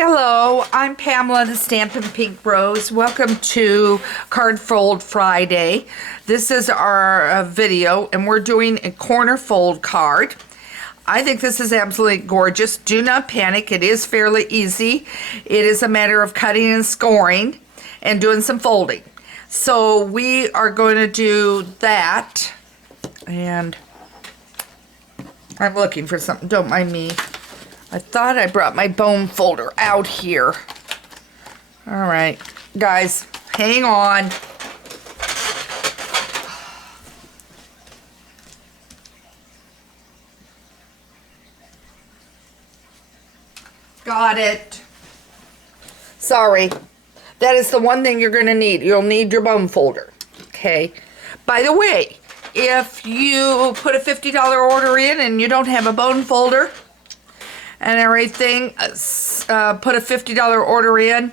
Hello, I'm Pamela the Stampin' Pink Rose. Welcome to Card Fold Friday. This is our video and we're doing a corner fold card. I think this is absolutely gorgeous. Do not panic, it is fairly easy. It is a matter of cutting and scoring and doing some folding. So we are going to do that, and I'm looking for something, don't mind me. I thought I brought my bone folder out here. All right, guys, hang on. Got it. Sorry. That is the one thing you're going to need. You'll need your bone folder. Okay. By the way, if you put a $50 order in and you don't have a bone folder and everything, put a $50 order in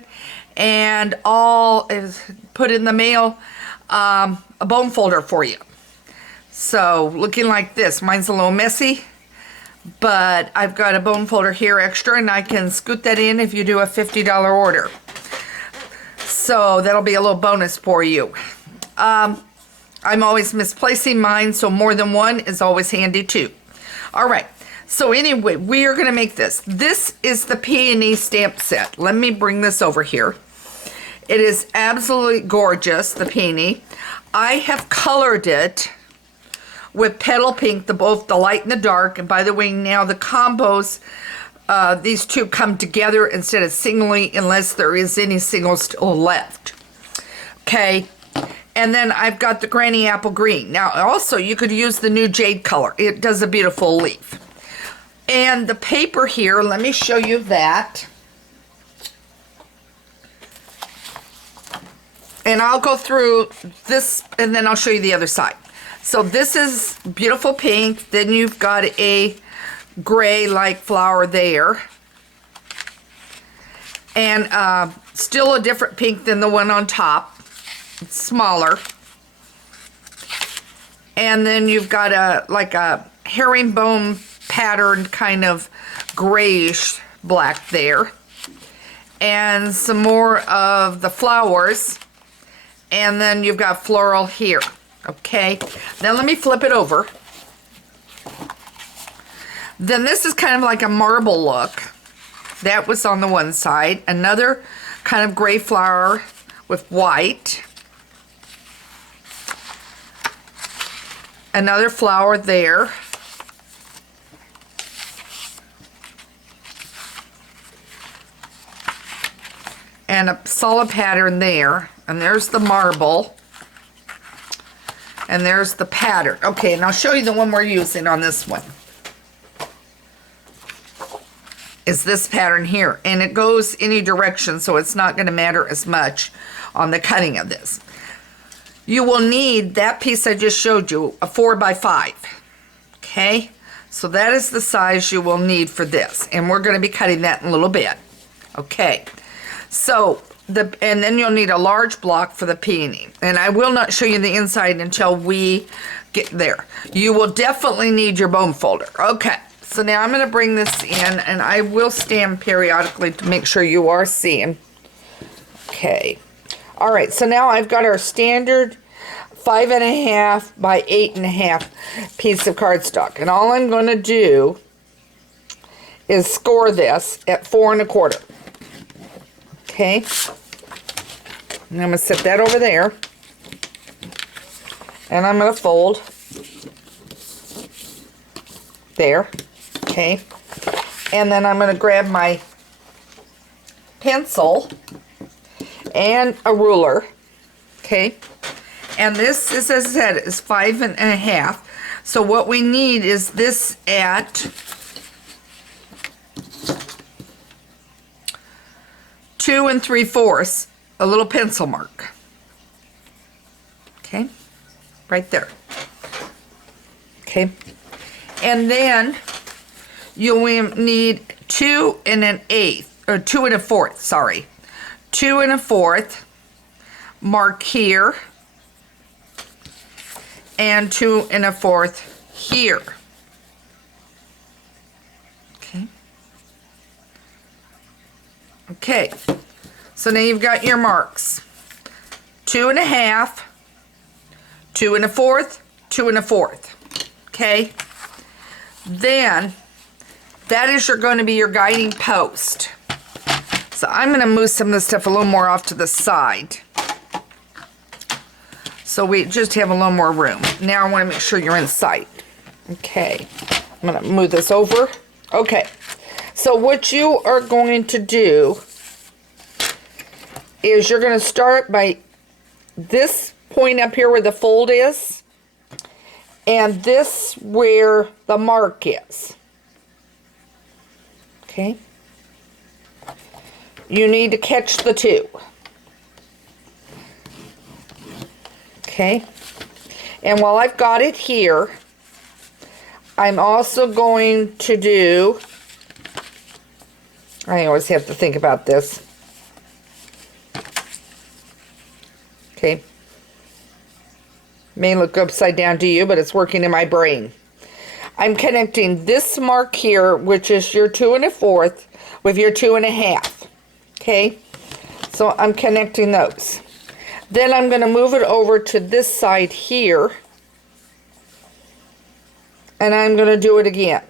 and all is put in the mail, a bone folder for you. So looking like this. Mine's a little messy, but I've got a bone folder here extra and I can scoot that in if you do a $50 order. So that'll be a little bonus for you. I'm always misplacing mine, so more than one is always handy too. All right. So anyway, we are going to make this. This is the Peony Stamp Set. Let me bring this over here. It is absolutely gorgeous, the peony. I have colored it with petal pink, both the light and the dark. And by the way, now the combos, these two come together instead of singly, unless there is any singles still left. Okay. And then I've got the Granny Apple Green. Now, also, you could use the new jade color. It does a beautiful leaf. And the paper here, let me show you that. And I'll go through this, and then I'll show you the other side. So this is beautiful pink. Then you've got a gray-like flower there. And still a different pink than the one on top. It's smaller. And then you've got like a herringbone patterned kind of grayish black there. And some more of the flowers. And then you've got floral here. Okay. Now let me flip it over. Then this is kind of like a marble look. That was on the one side. Another kind of gray flower with white. Another flower there. And a solid pattern there. And there's the marble. And there's the pattern. Okay, and I'll show you the one we're using on this one. Is this pattern here. And it goes any direction, so it's not going to matter as much on the cutting of this. You will need that piece I just showed you, a 4x5. Okay, so that is the size you will need for this, and we're going to be cutting that in a little bit. Okay, so and then you'll need a large block for the peony, and I will not show you the inside until we get there. You will definitely need your bone folder. Okay, so now I'm going to bring this in, and I will stand periodically to make sure you are seeing. Okay. All right, so now I've got our standard 5.5 by 8.5 piece of cardstock. And all I'm going to do is score this at 4 1/4. Okay. And I'm going to set that over there. And I'm going to fold. There. Okay. And then I'm going to grab my pencil and a ruler. Okay. And this is, as I said, is 5.5. So what we need is this at 2 3/4, a little pencil mark. Okay. Right there. Okay. And then you'll need 2 1/8, or 2 1/4, sorry. 2 1/4 mark here, and 2 1/4 here. Okay. Okay, so now you've got your marks. 2 1/2, 2 1/4, 2 1/4. Okay, then that is going to be your guiding post. So I'm going to move some of this stuff a little more off to the side, so we just have a little more room. Now I want to make sure you're in sight. Okay, I'm going to move this over. Okay, so what you are going to do is you're going to start by this point up here where the fold is, and this where the mark is. Okay, you need to catch the two. Okay, and while I've got it here, I'm also going to do, I always have to think about this. Okay, may look upside down to you, but it's working in my brain. I'm connecting this mark here, which is your 2 1/4, with your 2 1/2. Okay, so I'm connecting those. Then I'm going to move it over to this side here, and I'm going to do it again.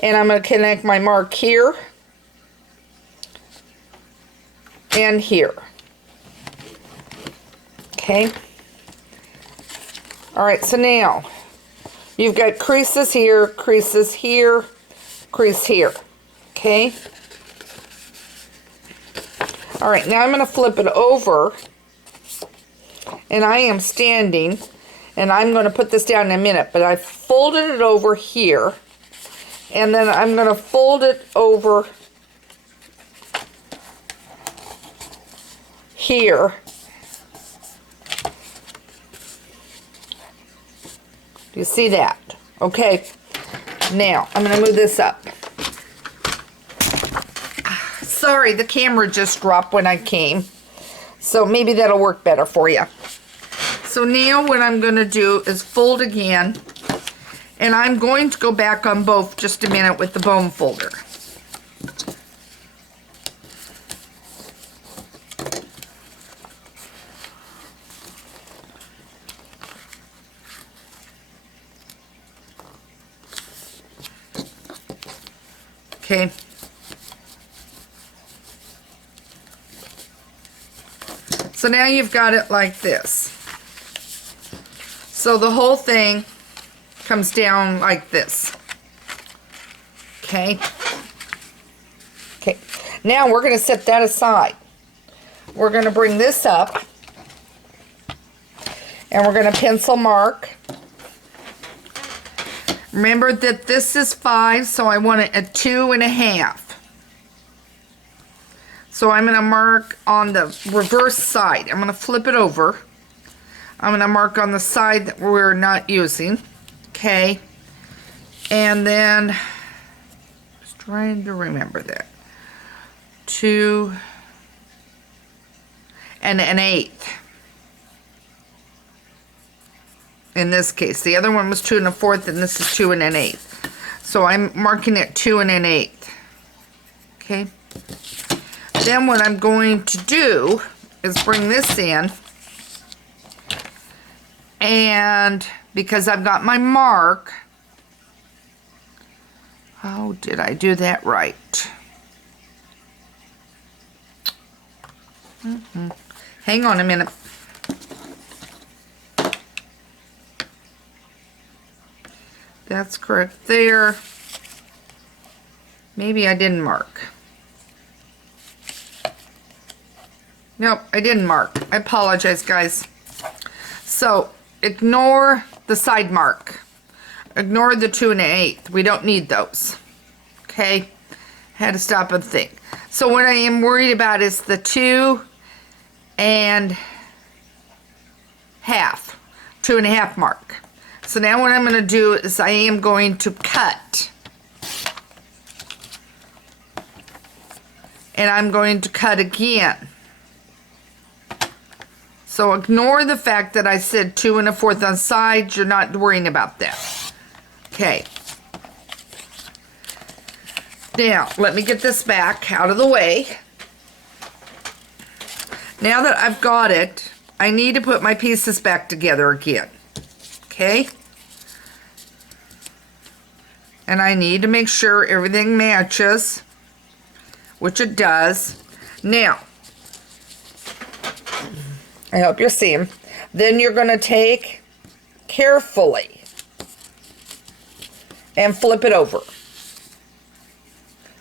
And I'm going to connect my mark here and here. Okay. All right, so now you've got creases here, crease here. Okay. All right, now I'm going to flip it over, and I am standing, and I'm going to put this down in a minute, but I folded it over here, and then I'm going to fold it over here. Do you see that? Okay, now I'm going to move this up. Sorry, the camera just dropped when I came, so maybe that'll work better for you. So now what I'm going to do is fold again, and I'm going to go back on both just a minute with the bone folder. Okay. So now you've got it like this. So the whole thing comes down like this. Okay. Okay. Now we're going to set that aside. We're going to bring this up, and we're going to pencil mark. Remember that this is 5, so I want it at 2 1/2. So I'm going to mark on the reverse side. I'm going to flip it over. I'm going to mark on the side that we're not using. Okay. And then, just trying to remember that. 2 1/8. In this case, the other one was 2 1/4, and this is 2 1/8. So I'm marking it 2 1/8. Okay. Then what I'm going to do is bring this in, and because I've got my mark, oh, did I do that right? Hang on a minute. That's correct there. Maybe I didn't mark. Nope, I didn't mark. I apologize, guys. So, ignore the side mark. Ignore the 2 1/8. We don't need those. Okay? Had to stop and think. So what I am worried about is the 2 1/2. 2 1/2 mark. So now what I'm going to do is I am going to cut. And I'm going to cut again. So ignore the fact that I said 2 1/4 on sides. You're not worrying about that. Okay. Now, let me get this back out of the way. Now that I've got it, I need to put my pieces back together again. Okay? And I need to make sure everything matches, which it does. Now, I hope you're seeing. Then you're going to take carefully and flip it over.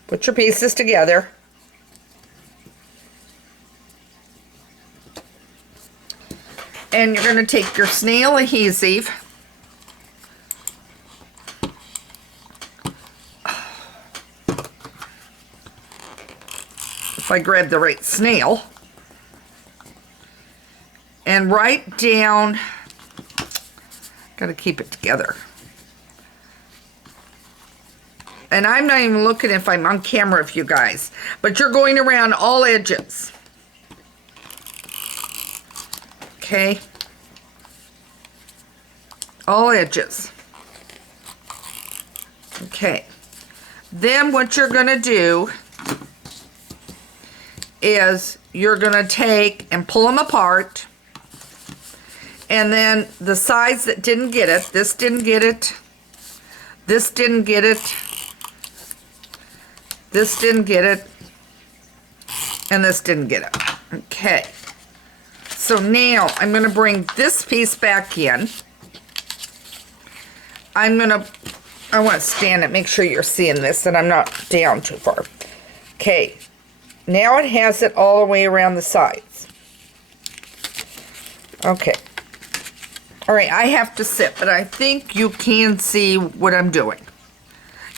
Put your pieces together. And you're going to take your snail adhesive. If I grab the right snail. And write down, got to keep it together. And I'm not even looking if I'm on camera with you guys, but you're going around all edges. Okay? All edges. Okay. Then what you're going to do is you're going to take and pull them apart. And then the sides that didn't get it, this didn't get it, this didn't get it, this didn't get it, and this didn't get it. Okay. So now I'm going to bring this piece back in. I want to stand it, make sure you're seeing this and I'm not down too far. Okay. Now it has it all the way around the sides. Okay. All right, I have to sit, but I think you can see what I'm doing.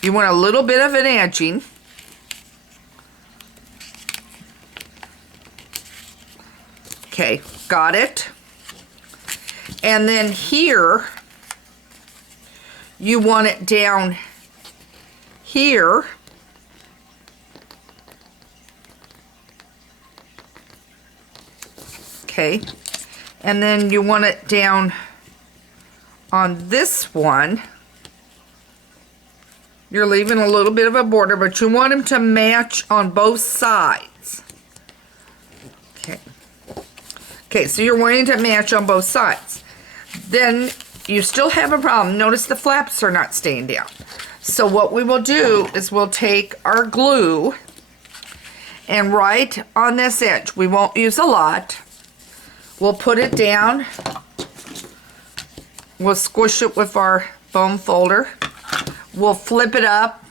You want a little bit of an edging. Okay, got it. And then here, you want it down here. Okay, and then you want it down on this one. You're leaving a little bit of a border, but you want them to match on both sides. Okay. Okay, so you're wanting to match on both sides. Then you still have a problem. Notice the flaps are not staying down. So what we will do is we'll take our glue and right on this edge, we won't use a lot. We'll put it down. We'll squish it with our foam folder. We'll flip it up.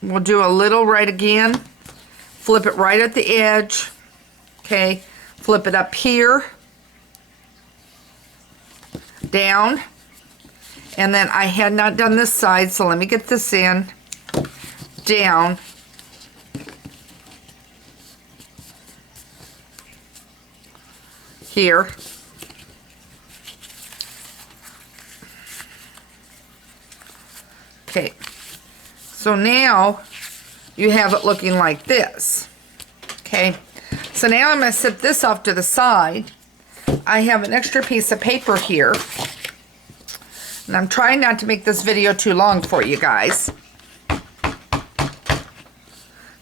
We'll do a little right again. Flip it right at the edge. Okay. Flip it up here. Down. And then I had not done this side, so let me get this in. Down. Here. Okay, so now you have it looking like this. Okay, so now I'm going to set this off to the side. I have an extra piece of paper here, and I'm trying not to make this video too long for you guys.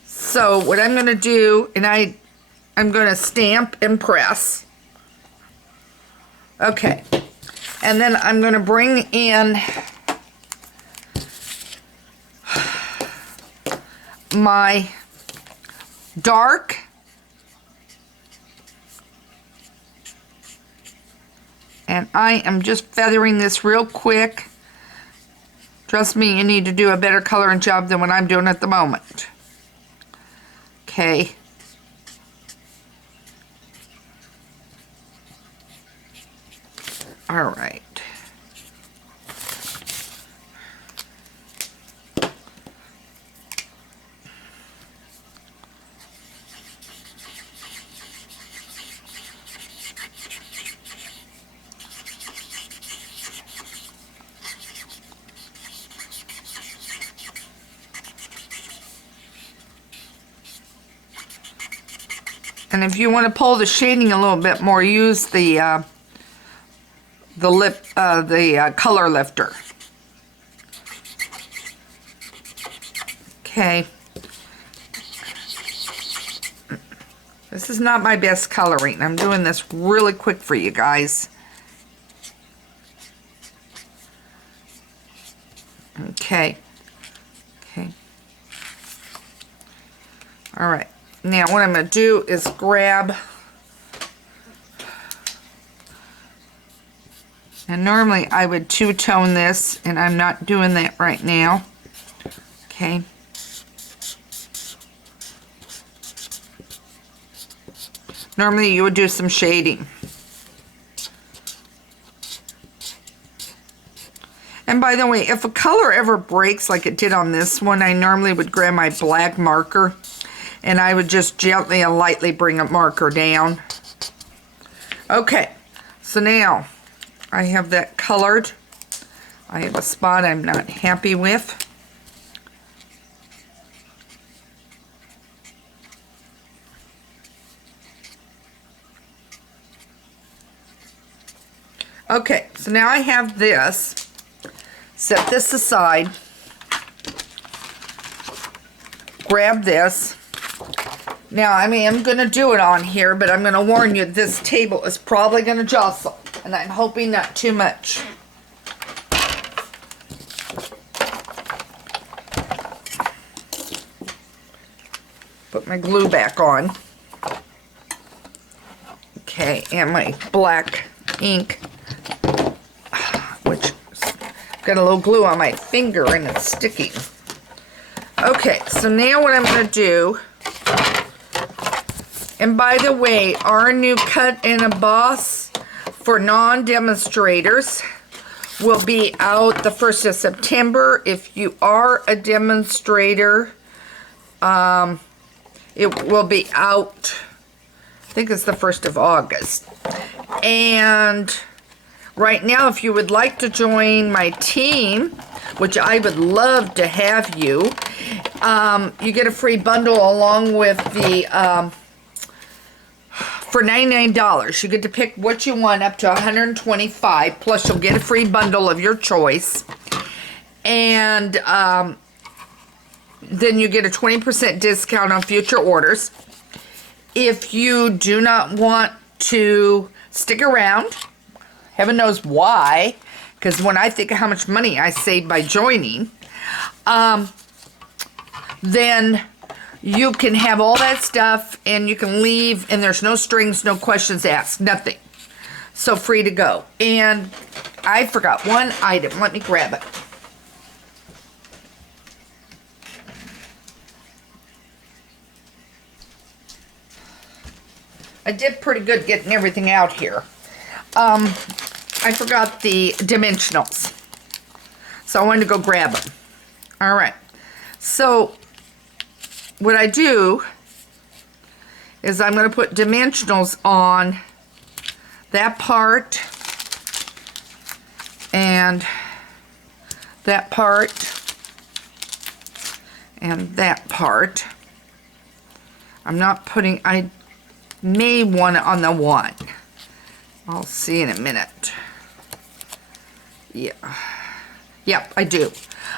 So what I'm going to do, and I'm going to stamp and press. Okay, and then I'm going to bring in my dark and I am just feathering this real quick. Trust me, you need to do a better coloring job than what I'm doing at the moment. Okay. All right. And if you want to pull the shading a little bit more, use the color lifter. Okay, This is not my best coloring. I'm doing this really quick for you guys. Okay. Okay. All right. Now what I'm going to do is grab, and normally I would two-tone this, and I'm not doing that right now. Okay. Normally you would do some shading. And by the way, if a color ever breaks like it did on this one, I normally would grab my black marker and I would just gently and lightly bring a marker down. Okay, so now I have that colored. I have a spot I'm not happy with. Okay, so now I have this. Set this aside. Grab this. Now, I mean, I'm going to do it on here, but I'm going to warn you, this table is probably going to jostle, and I'm hoping not too much. Put my glue back on. Okay, and my black ink, which got a little glue on my finger and it's sticking. Okay, so now what I'm going to do, and by the way, our new cut and emboss for non-demonstrators will be out the 1st of September. If you are a demonstrator, it will be out, I think it's the 1st of August. And right now, if you would like to join my team, which I would love to have you, you get a free bundle along with the, for $99. You get to pick what you want up to 125, plus you'll get a free bundle of your choice. And then you get a 20% discount on future orders. If you do not want to stick around, heaven knows why, because when I think of how much money I saved by joining, then you can have all that stuff and you can leave, and there's no strings, no questions asked, nothing. So free to go. And I forgot one item. Let me grab it. I did pretty good getting everything out here. I forgot the dimensionals, so I wanted to go grab them. All right, so what I do is I'm going to put dimensionals on that part and that part and that part. I'm not putting, I may want it on the one. I'll see in a minute. Yeah. Yep, I do.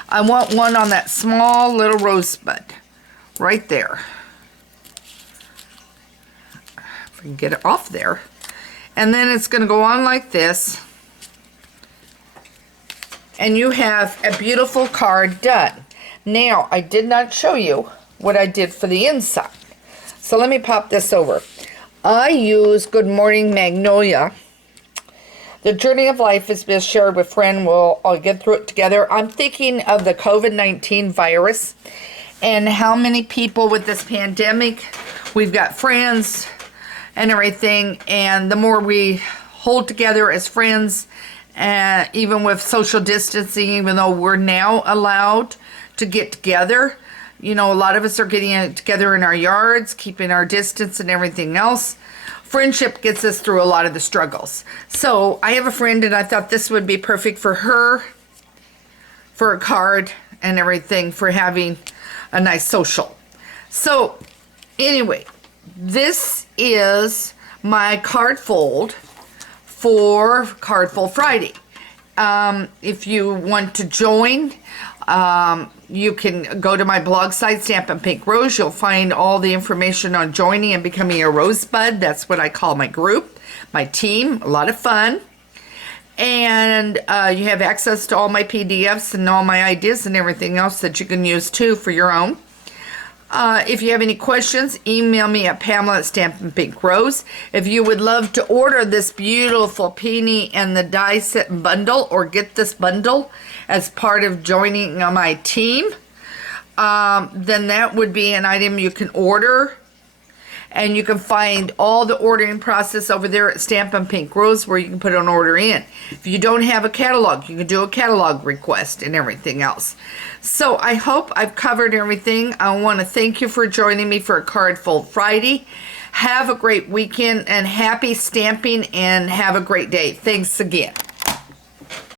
I want one on that small little rosebud. Right there. If I can get it off there. And then it's going to go on like this. And you have a beautiful card done. Now, I did not show you what I did for the inside. So let me pop this over. I use Good Morning Magnolia. The journey of life is best shared with friends. We'll all get through it together. I'm thinking of the COVID-19 virus and how many people with this pandemic, we've got friends and everything, and the more we hold together as friends, even with social distancing, even though we're now allowed to get together, you know, a lot of us are getting together in our yards, keeping our distance and everything else. Friendship gets us through a lot of the struggles. So I have a friend and I thought this would be perfect for her, for a card and everything, for having a nice social. So anyway, this is my card fold for Card Fold Friday. If you want to join, You can go to my blog site, Stampin' Pink Rose. You'll find all the information on joining and becoming a Rosebud. That's what I call my group, my team. A lot of fun. And you have access to all my PDFs and all my ideas and everything else that you can use too for your own. If you have any questions, email me at Pamela@Stampin' Pink Rose. If you would love to order this beautiful Peony and the die set bundle, or get this bundle as part of joining my team, then that would be an item you can order. And you can find all the ordering process over there at Stampin' Pink Rose, where you can put an order in. If you don't have a catalog, you can do a catalog request and everything else. So I hope I've covered everything. I want to thank you for joining me for a Card Fold Friday. Have a great weekend and happy stamping, and have a great day. Thanks again.